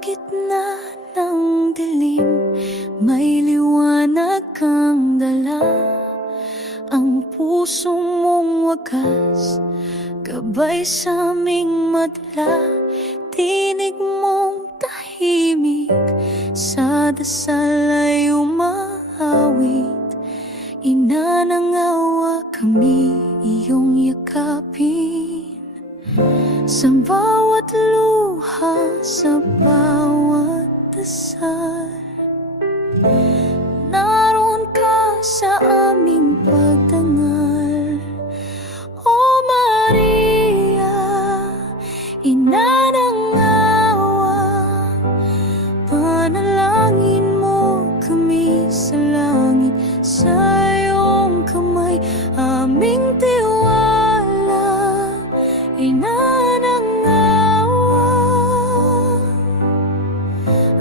gitna ng dilim, may liwanag kang dala. Ang puso mong wagas, gabay sa aming madla. Tinig mong tahimik, sa dasal ay umaawit. Ina ng awa, kami iyong yakapin. Sa bawat luha, sa bawat dasal, naroon ka sa aming pagdangal. O Maria, ina ng awa, panalangin mo kami sa langit. Sa iyong kamay aming tiwala, ina ng awa.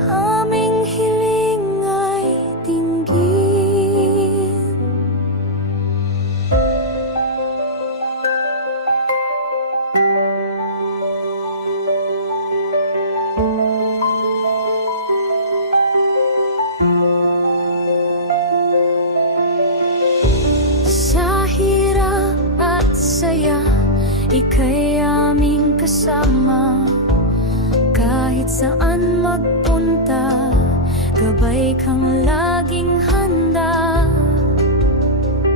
Aming hiling ay dinggin. Sa hirap at saya, ika'y aming kasama. Kahit saan magpunta, gabay kang laging handa.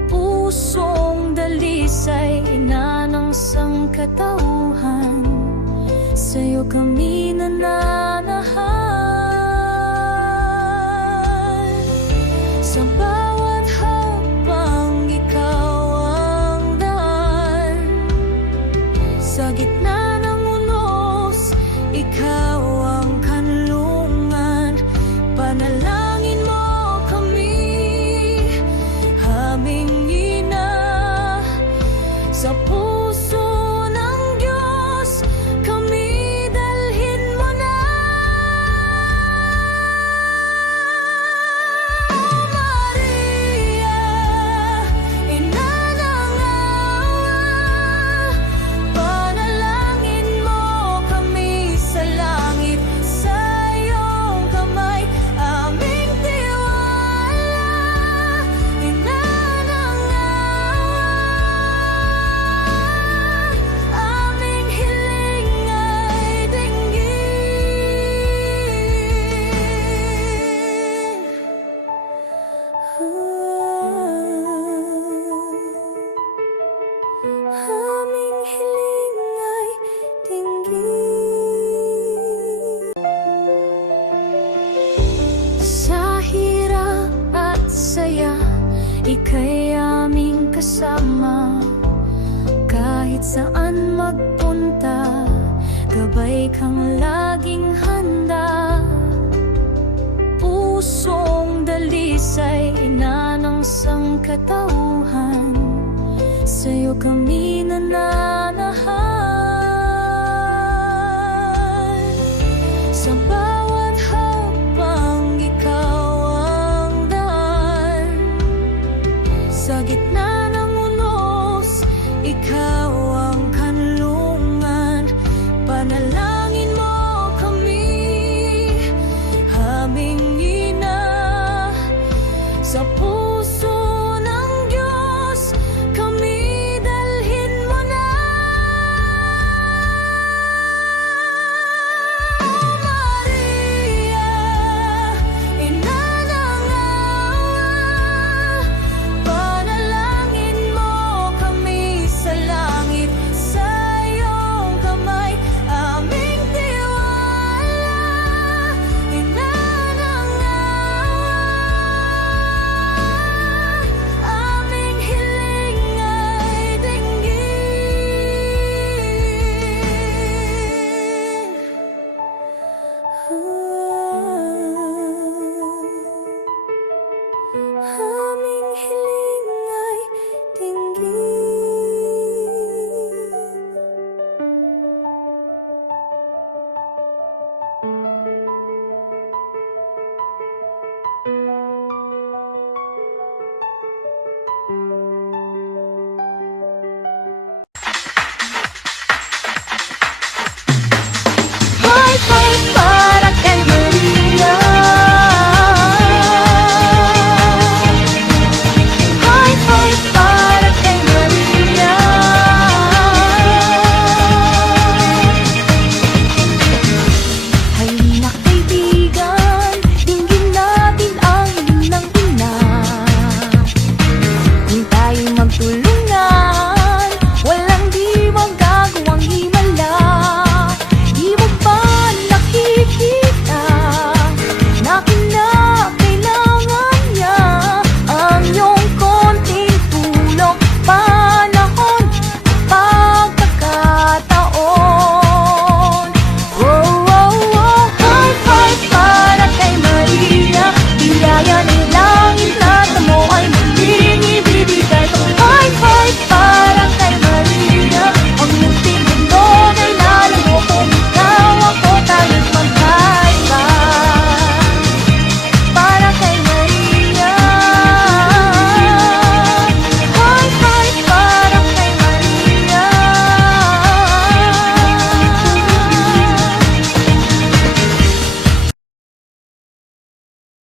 Pusong dalisay, ina ng sangkatauhan, sa'yo kami nananahan. Sa bawat hakbang, ikaw ang daan. Sa gitna ng unos, ikaw ang kanlungan. Panalangin mo kami, aming ina. Sa puso ng Diyos, kami dalhin mo na. O Maria, ina ng awa, panalangin mo kami sa langit. Sa iyong kamay aming tiwala, ina ng awa. Aming hiling ay dinggin. Aming hiling ay dinggin. Sa hirap at saya, ika'y aming kasama. Kahit saan magpunta, gabay kang laging handa. Pusong dalisay, ina ng sangkatauhan, sa'yo kami nananahan.